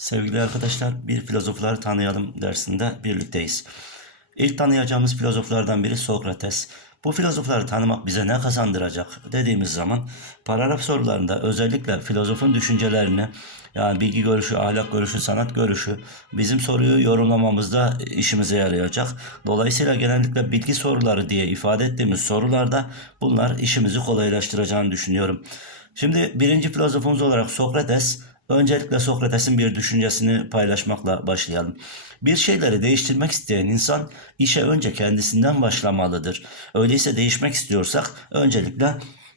Sevgili arkadaşlar, bir filozofları tanıyalım dersinde birlikteyiz. İlk tanıyacağımız filozoflardan biri Sokrates. Bu filozofları tanımak bize ne kazandıracak dediğimiz zaman paragraf sorularında özellikle filozofun düşüncelerini yani bilgi görüşü, ahlak görüşü, sanat görüşü bizim soruyu yorumlamamızda işimize yarayacak. Dolayısıyla genellikle bilgi soruları diye ifade ettiğimiz sorularda bunlar işimizi kolaylaştıracağını düşünüyorum. Şimdi birinci filozofumuz olarak Sokrates Öncelikle Sokrates'in bir düşüncesini paylaşmakla başlayalım. Bir şeyleri değiştirmek isteyen insan işe önce kendisinden başlamalıdır. Öyleyse değişmek istiyorsak öncelikle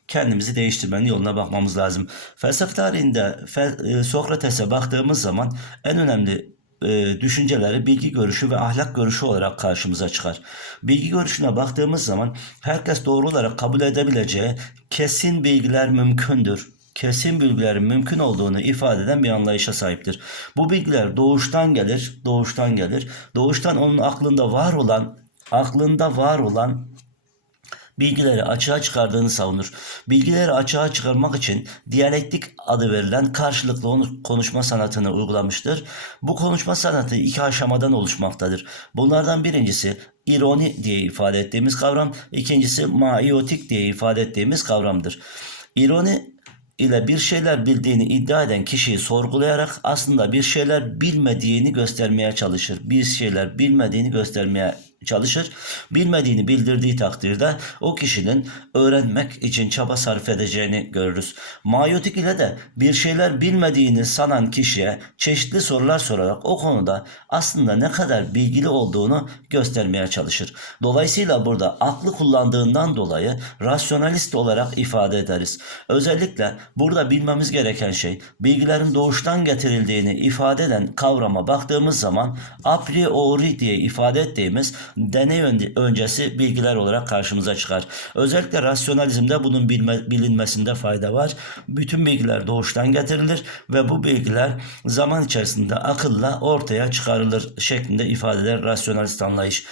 kendimizi değiştirmenin yoluna bakmamız lazım. Felsefe tarihinde e, Sokrates'e baktığımız zaman en önemli e, düşünceleri bilgi görüşü ve ahlak görüşü olarak karşımıza çıkar. Bilgi görüşüne baktığımız zaman herkes doğru olarak kabul edebileceği kesin bilgiler mümkündür kesin bilgilerin mümkün olduğunu ifade eden bir anlayışa sahiptir. Bu bilgiler doğuştan gelir, doğuştan gelir. Doğuştan onun aklında var olan, aklında var olan bilgileri açığa çıkardığını savunur. Bilgileri açığa çıkarmak için diyalektik adı verilen karşılıklı onu- konuşma sanatını uygulamıştır. Bu konuşma sanatı iki aşamadan oluşmaktadır. Bunlardan birincisi ironi diye ifade ettiğimiz kavram, ikincisi maiotik diye ifade ettiğimiz kavramdır. İroni ile bir şeyler bildiğini iddia eden kişiyi sorgulayarak aslında bir şeyler bilmediğini göstermeye çalışır. Bir şeyler bilmediğini göstermeye çalışır. Bilmediğini bildirdiği takdirde o kişinin öğrenmek için çaba sarf edeceğini görürüz. Mayotik ile de bir şeyler bilmediğini sanan kişiye çeşitli sorular sorarak o konuda aslında ne kadar bilgili olduğunu göstermeye çalışır. Dolayısıyla burada aklı kullandığından dolayı rasyonalist olarak ifade ederiz. Özellikle burada bilmemiz gereken şey bilgilerin doğuştan getirildiğini ifade eden kavrama baktığımız zaman a priori diye ifade ettiğimiz deney ön- öncesi bilgiler olarak karşımıza çıkar. Özellikle rasyonalizmde bunun bilme- bilinmesinde fayda var. Bütün bilgiler doğuştan getirilir ve bu bilgiler zaman içerisinde akılla ortaya çıkarılır şeklinde ifade eder rasyonalist anlayış.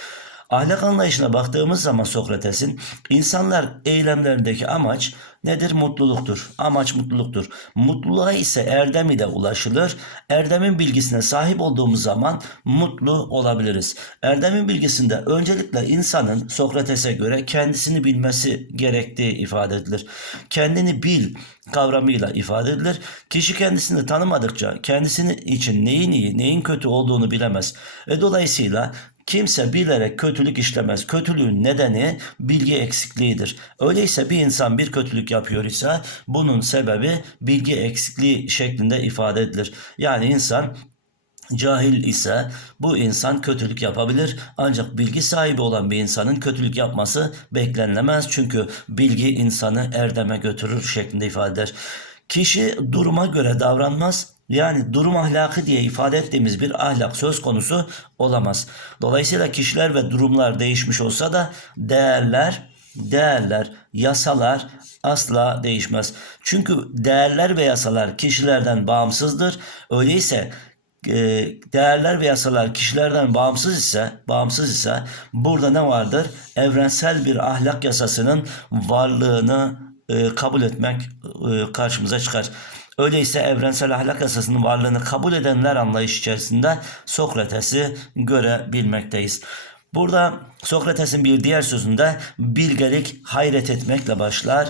Ahlak anlayışına baktığımız zaman Sokrates'in insanlar eylemlerindeki amaç nedir? Mutluluktur. Amaç mutluluktur. Mutluluğa ise erdem ile ulaşılır. Erdemin bilgisine sahip olduğumuz zaman mutlu olabiliriz. Erdemin bilgisinde öncelikle insanın Sokrates'e göre kendisini bilmesi gerektiği ifade edilir. Kendini bil kavramıyla ifade edilir. Kişi kendisini tanımadıkça kendisini için neyin iyi, neyin kötü olduğunu bilemez. E, dolayısıyla Kimse bilerek kötülük işlemez. Kötülüğün nedeni bilgi eksikliğidir. Öyleyse bir insan bir kötülük yapıyor ise bunun sebebi bilgi eksikliği şeklinde ifade edilir. Yani insan Cahil ise bu insan kötülük yapabilir ancak bilgi sahibi olan bir insanın kötülük yapması beklenilemez çünkü bilgi insanı erdeme götürür şeklinde ifade eder. Kişi duruma göre davranmaz yani durum ahlakı diye ifade ettiğimiz bir ahlak söz konusu olamaz. Dolayısıyla kişiler ve durumlar değişmiş olsa da değerler, değerler, yasalar asla değişmez. Çünkü değerler ve yasalar kişilerden bağımsızdır. Öyleyse e, değerler ve yasalar kişilerden bağımsız ise bağımsız ise burada ne vardır? Evrensel bir ahlak yasasının varlığını e, kabul etmek e, karşımıza çıkar. Öyleyse evrensel ahlak yasasının varlığını kabul edenler anlayış içerisinde Sokrates'i görebilmekteyiz. Burada Sokrates'in bir diğer sözünde bilgelik hayret etmekle başlar.